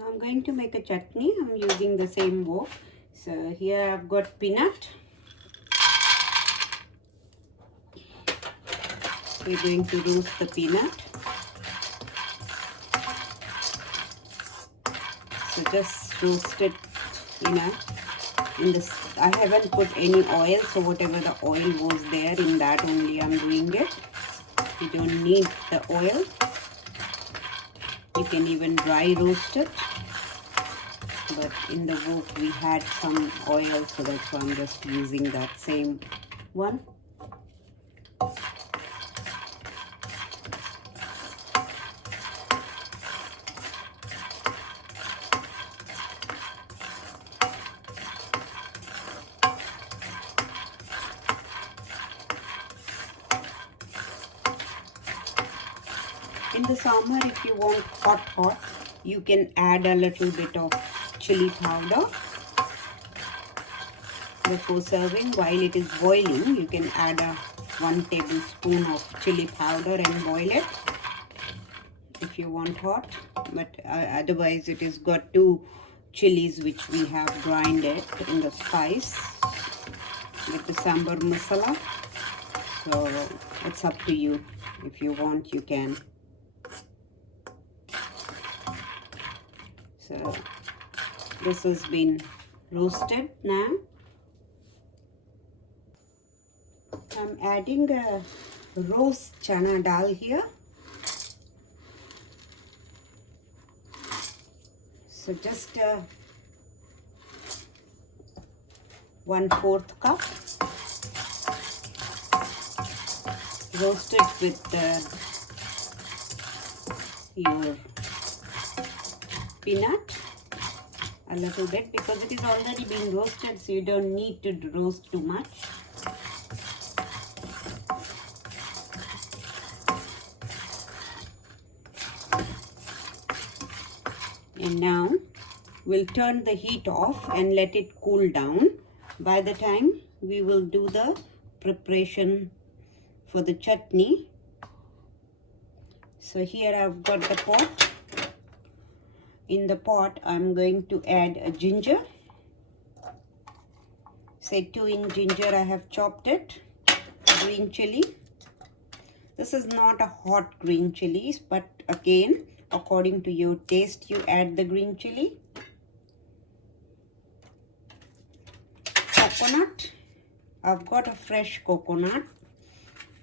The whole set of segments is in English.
Now I'm going to make a chutney. I'm using the same wok. So here I've got peanut. We're going to roast the peanut. So just roast it, in this. I haven't put any oil, so whatever the oil was there, in that only I'm doing it. You don't need the oil. You can even dry roast it. But in the wok we had some oil, so that's why I'm just using that same one. In the summer, if you want hot, you can add a little bit of chili powder before serving. While it is boiling, you can add 1 tablespoon of chili powder and boil it if you want hot. But otherwise, it is got 2 chilies which we have grinded in the spice with the sambar masala. So it's up to you. If you want, you can. So this has been roasted now. I'm adding a roast chana dal here. So just 1/4 cup. Roast it with your peanut a little bit, because it is already been roasted, so you don't need to roast too much. And now we'll turn the heat off and let it cool down. By the time we will do the preparation for the chutney. So here I've got the pot. In the pot, I'm going to add a ginger. Say 2-inch ginger, I have chopped it. Green chili. This is not a hot green chili, but again, according to your taste, you add the green chili. Coconut. I've got a fresh coconut.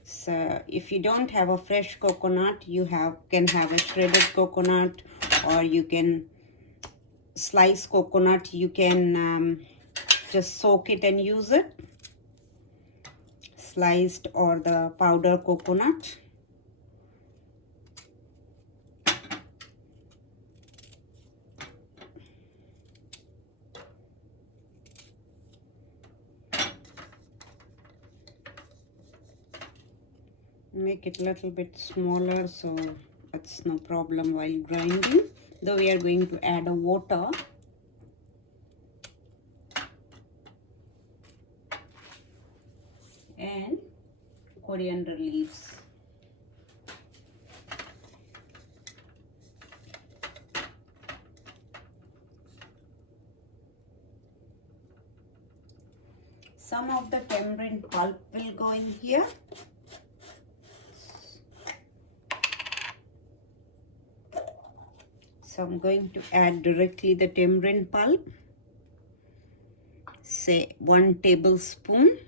So if you don't have a fresh coconut, you can have a shredded coconut, or you can slice coconut. You can just soak it and use it, sliced or the powder coconut. Make it a little bit smaller, so it's no problem while grinding. Though we are going to add a water. And coriander leaves. Some of the tamarind pulp will go in here. So I'm going to add directly the tamarind pulp. Say 1 tablespoon.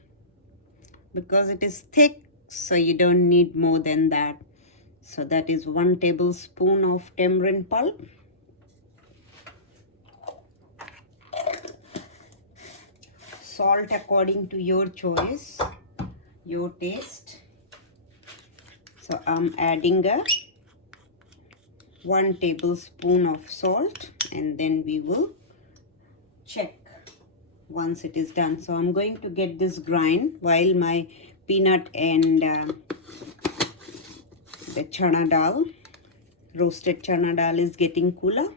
Because it is thick, so you don't need more than that. So that is 1 tablespoon of tamarind pulp. Salt according to your choice, your taste. So I'm adding 1 tablespoon of salt, and then we will check once it is done. So I'm going to get this grind while my peanut and the chana dal, roasted chana dal, is getting cooler.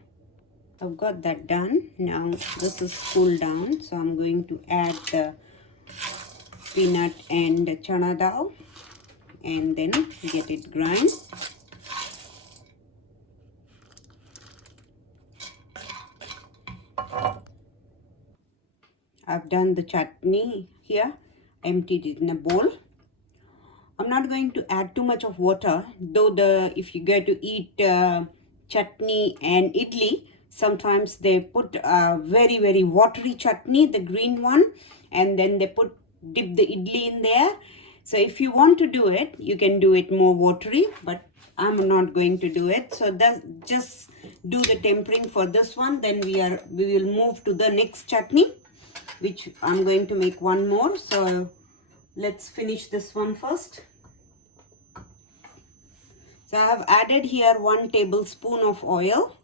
I've got that done. Now this is cooled down, so I'm going to add the peanut and the chana dal and then get it grind. I've done the chutney here, emptied it in a bowl. I'm not going to add too much of water, though if you get to eat chutney and idli, sometimes they put very, very watery chutney, the green one, and then they dip the idli in there. So if you want to do it, you can do it more watery, but I'm not going to do it. So just do the tempering for this one. Then we will move to the next chutney, which I'm going to make one more. So let's finish this one first. So I have added here 1 tablespoon of oil.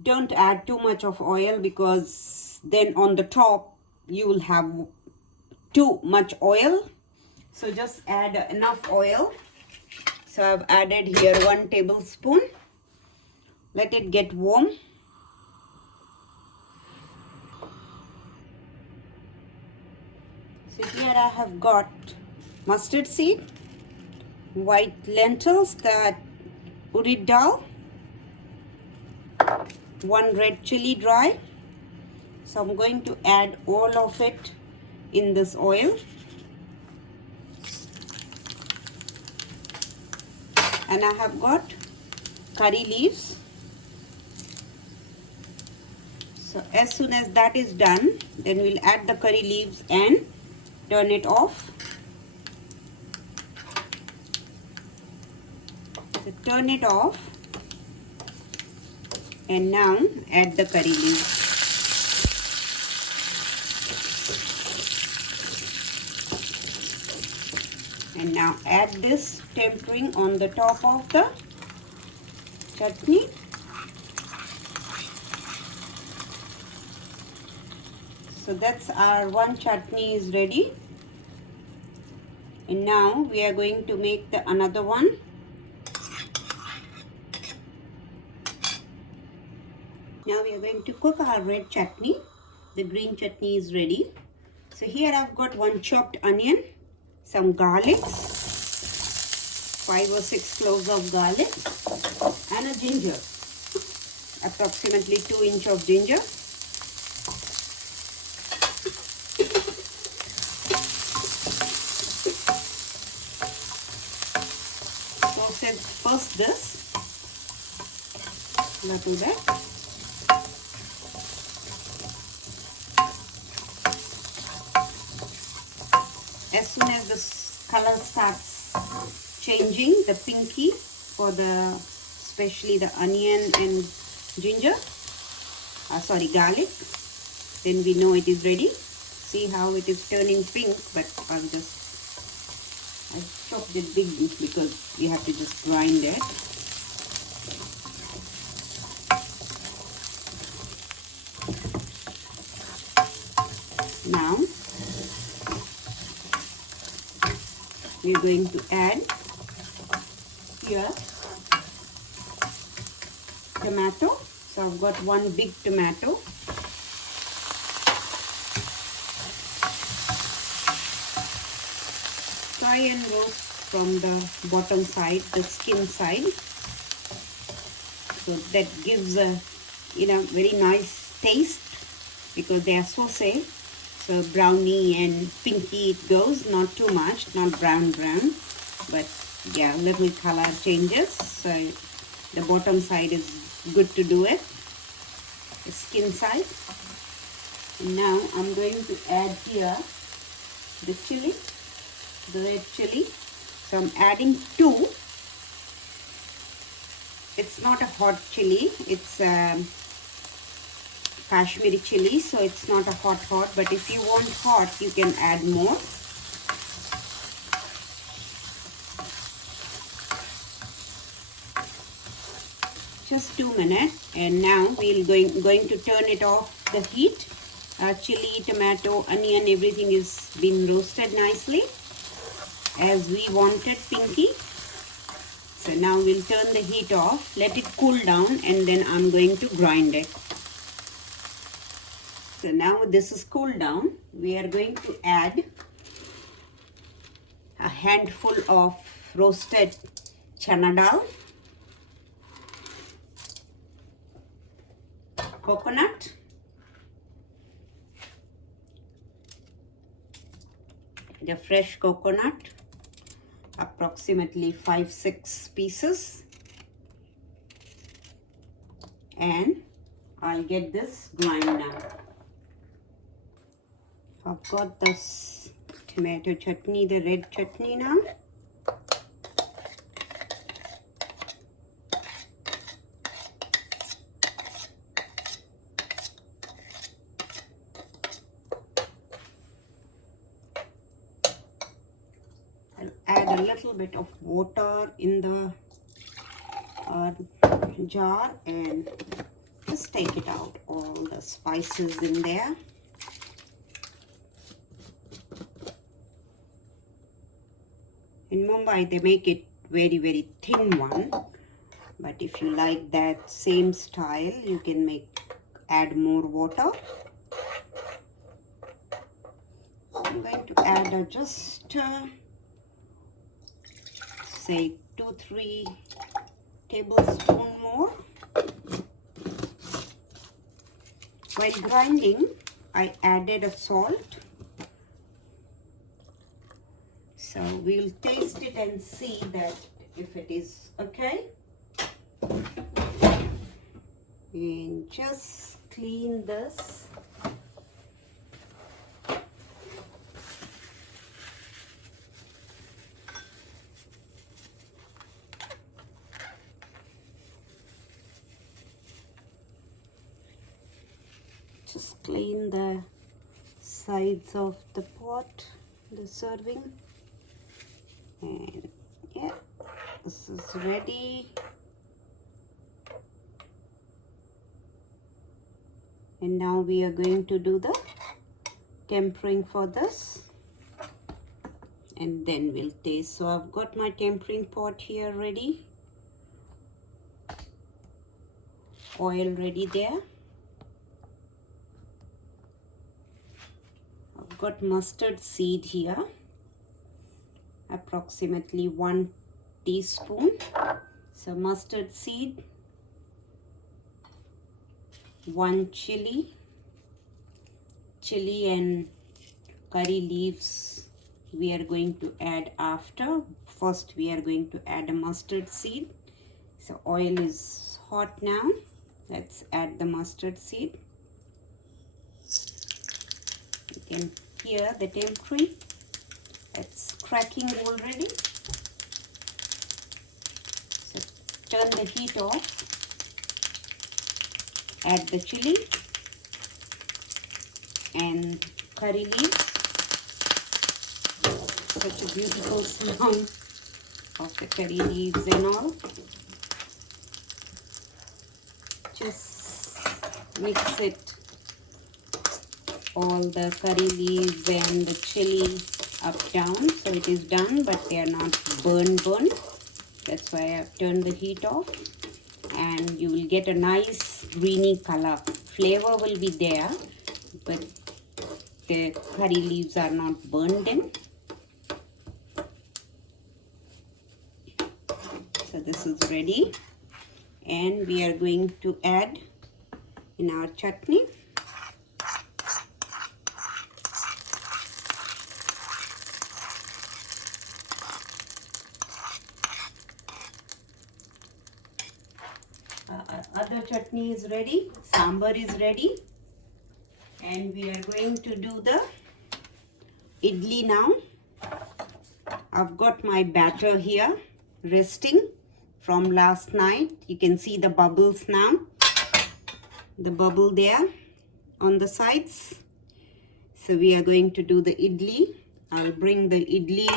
Don't add too much of oil, because then on the top you will have too much oil. So just add enough oil. So I've added here 1 tablespoon. Let it get warm. So here I have got mustard seed, white lentils, that urad dal, 1 red chili dry. So I'm going to add all of it in this oil. And I have got curry leaves. So as soon as that is done, then we'll add the curry leaves and turn it off. So turn it off, and now add the curry leaves. And now add this tempering on the top of the chutney. So that's our one chutney is ready. And now we are going to make the another one. Now we are going to cook our red chutney. The green chutney is ready. So here I've got 1 chopped onion, some garlic, 5 or 6 cloves of garlic, and a ginger, approximately 2 inches of ginger. Process first this, little bit. As soon as the color starts changing, the pinky for especially the onion and ginger, garlic, then we know it is ready. See how it is turning pink, but I chopped it big because we have to just grind it. Now we're going to add here tomato. So I've got 1 big tomato. Try and roast from the bottom side, the skin side. So that gives a very nice taste, because they are saucy. So browny and pinky it goes, not too much, not brown, but yeah, little color changes. So the bottom side is good to do it, the skin side. And now I'm going to add here the chili, the red chili. So I'm adding 2. It's not a hot chili, it's Kashmiri chili, so it's not a hot, but if you want hot, you can add more. Just 2 minutes, and now we're going to turn it off the heat. Chili, tomato, onion, everything is been roasted nicely as we wanted, pinky. So now we'll turn the heat off, let it cool down, and then I'm going to grind it. So now this is cooled down. We are going to add a handful of roasted chana dal, coconut, the fresh coconut, approximately 5-6 pieces, and I'll get this grind now. I've got this tomato chutney, the red chutney now. I'll add a little bit of water in the jar and just take it out, all the spices in there. In Mumbai they make it very thin one, but if you like that same style you can add more water. I'm going to add just say 2-3 tablespoons more. While grinding, I added a salt. So we'll taste it and see that if it is okay. And just clean this. Just clean the sides of the pot, the serving, and yeah, this is ready. And now we are going to do the tempering for this, and then we'll taste. So I've got my tempering pot here ready, oil ready there. I've got mustard seed here, approximately 1 teaspoon. So mustard seed, 1 chili and curry leaves we are going to add after. First we are going to add a mustard seed. So oil is hot now. Let's add the mustard seed. You can hear the tempering. It's cracking already. So turn the heat off. Add the chili and curry leaves. Such a beautiful sound of the curry leaves and all. Just mix it, all the curry leaves and the chili up down, so it is done, but they are not burn. That's why I have turned the heat off, and you will get a nice greeny color. Flavor will be there, but the curry leaves are not burned in. So this is ready, and we are going to add in our chutney. Other chutney is ready, sambar is ready, and we are going to do the idli now. I've got my batter here resting from last night. You can see the bubbles now, the bubble there on the sides. So we are going to do the idli. I'll bring the idli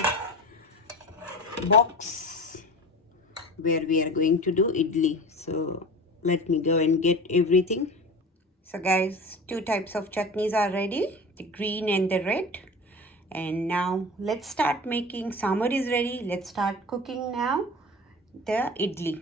box where we are going to do idli. So let me go and get everything. So guys, 2 types of chutneys are ready, the green and the red. And now let's start making. Sambar is ready. Let's start cooking now the idli.